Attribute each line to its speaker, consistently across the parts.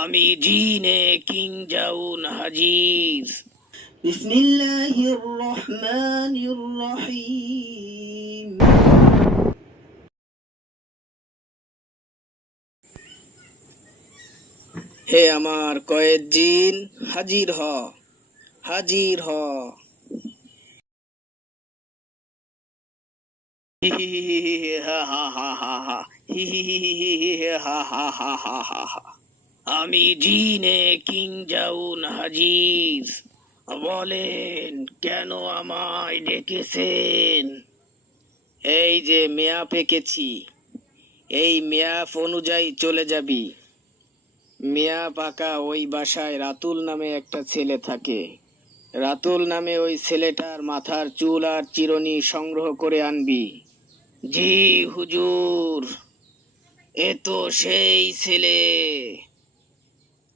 Speaker 1: আমি জিনে কিং জাউন হাজির
Speaker 2: বিসমিল্লাহির রহমানির রহিম
Speaker 1: হে আমার কয়েদ জিন হাজির হ হাজির হ ha হি হি ha ha হা হা হা হা হা হা আমি জিনে কিং জাউন হাজিজ বলেন, কেন আমায় ডেকেছেন? এই যে মেয়াপ এঁকেছি এই মেয়াপ অনুযায়ী চলে যাবি। মিয়া পাকা ওই বাসায় রাতুল নামে একটা ছেলে থাকে। রাতুল নামে ওই ছেলেটার মাথার চুল আর চিরনি সংগ্রহ করে আনবি। জি, হুজুর। এ তো সেই ছেলে।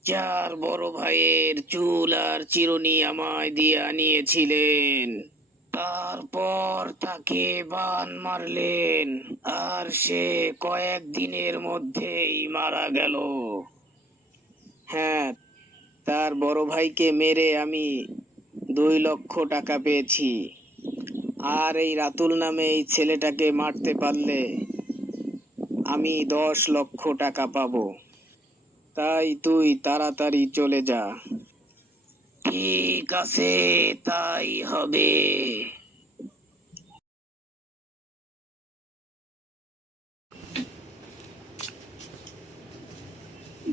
Speaker 1: চার বড় ভাইয়ের চুল আর চিরুনি আমায় দিয়ে আনিয়েছিলেন। তারপর তাকে বান মারলেন আর সে কয়েক দিনের মধ্যেই মারা গেল। হ্যাঁ তার বড় ভাইকে মেরে আমি দুই লক্ষ টাকা পেয়েছি। আর এই রাতুল নামে এই ছেলেটাকে মারতে পারলে আমি দশ লক্ষ টাকা পাবো। তাই তুই তাড়াতাড়ি চলে যা। ঠিক আছে তাই হবে।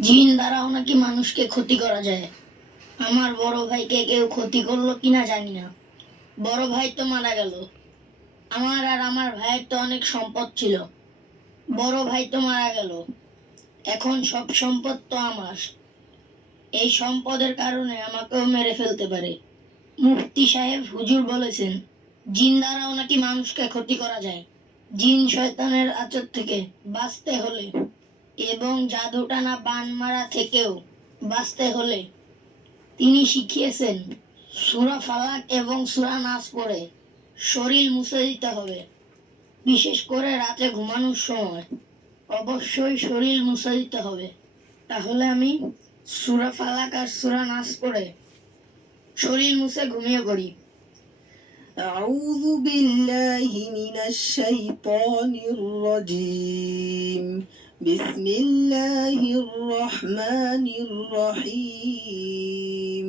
Speaker 3: জিন দ্বারাও নাকি মানুষকে ক্ষতি করা যায়? আমার বড় ভাইকে কেউ ক্ষতি করল কিনা জানি না। বড় ভাই তো মারা গেল। আমার আর আমার ভাইয়ের তো অনেক সম্পদ ছিল। বড় ভাই তো মারা গেল। এখন সব সম্পদ তো আমার। এই সম্পদের কারণে আমাকেও মেরে ফেলতে পারে। মুফতি সাহেব হুজুর বলেছেন জিন দ্বারাও নাকি মানুষকে ক্ষতি করা যায়। জিন শয়তানের আচর থেকে বাঁচতে হলে এবং জাদুটানা বান মারা থেকেও বাঁচতে হলে তিনি শিখিয়েছেন, সুরা ফালাক এবং সুরা নাচ পড়ে শরীর মুছে দিতে হবে। বিশেষ করে রাতে ঘুমানোর সময়। অবশ্যই শরীর মুছে দিতে হবে তাহলে আমি সুরা ফালাক আর সুরা নাচ পড়ে শরীর মুছে ঘুমিয়ে পড়ি
Speaker 2: أعوذ بالله من الشيطان الرجيم بسم الله الرحمن الرحيم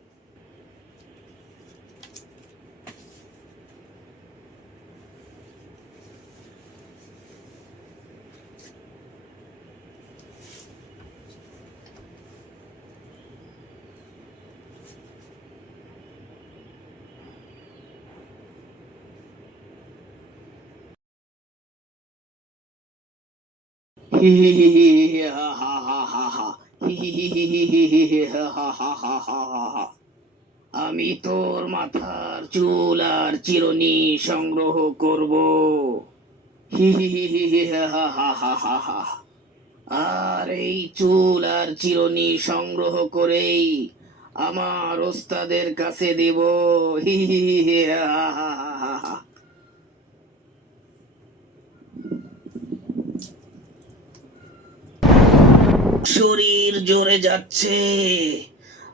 Speaker 1: হি হি হা হা হা হা হি হি হি হি হি হি হি হা হা হা হা হা হা আমি তোর মাথার চুল আর চিরুনি সংগ্রহ করব হি হি হি হি হি হা হা হা হা হা আর এই চুল আর চিরনি সংগ্রহ করেই আমার ওস্তাদের কাছে দেব হি হি হি হা হা হা শরীর জোরে যাচ্ছে।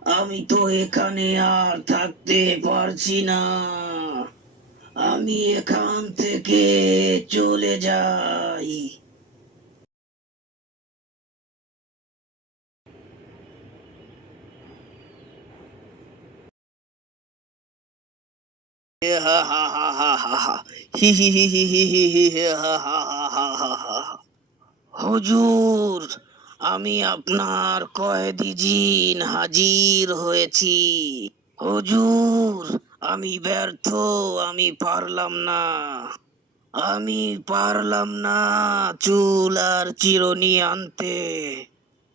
Speaker 1: আমি তো এখানে আর থাকতে পারছি না। আমি এখান থেকে চলে যাই। হে হা হা হা হা হা হা হি হি। হি হি হি হি হি হে হা হা হা হা হা হা হা। হুজুর! আমি আপনার কয়েদি জিন হাজির হয়েছি। হুজুর, আমি ব্যর্থ, আমি পারলাম না। আমি পারলাম না চুল আর চিরনি আনতে।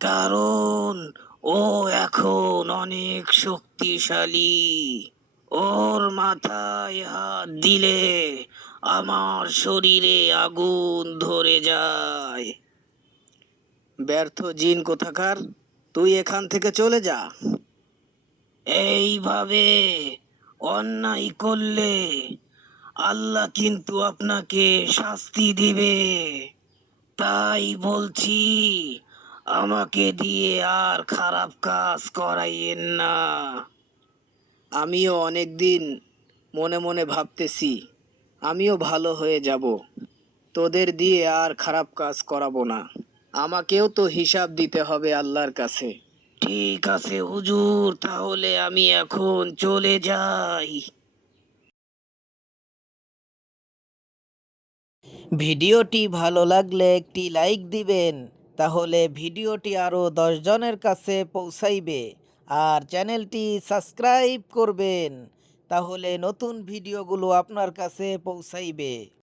Speaker 1: কারণ ও এখন অনেক শক্তিশালী। ওর মাথায় হাত দিলে আমার শরীরে আগুন ধরে যায়। ব্যর্থ জিন কোথাকার? তুই এখান থেকে চলে যা। এইভাবে অন্যায় করলে আল্লাহ কিন্তু আপনাকে শাস্তি দিবে। তাই বলছি, আমাকে দিয়ে আর খারাপ কাজ করাইয়েন না। আমিও অনেক দিন মনে মনে ভাবতেছি, আমিও ভালো হয়ে যাব। তোদের দিয়ে আর খারাপ কাজ করাবো না। আমাকেও তো হিসাব দিতে হবে আল্লাহর কাছে। ঠিক আছে, হুজুর, তাহলে আমি এখন চলে যাই।
Speaker 4: ভিডিওটি ভালো লাগলে একটি লাইক দিবেন, তাহলে ভিডিওটি আরও দশজনের কাছে পৌঁছাইবে, আর চ্যানেলটি সাবস্ক্রাইব করবেন, তাহলে নতুন ভিডিওগুলো আপনার কাছে পৌঁছাইবে।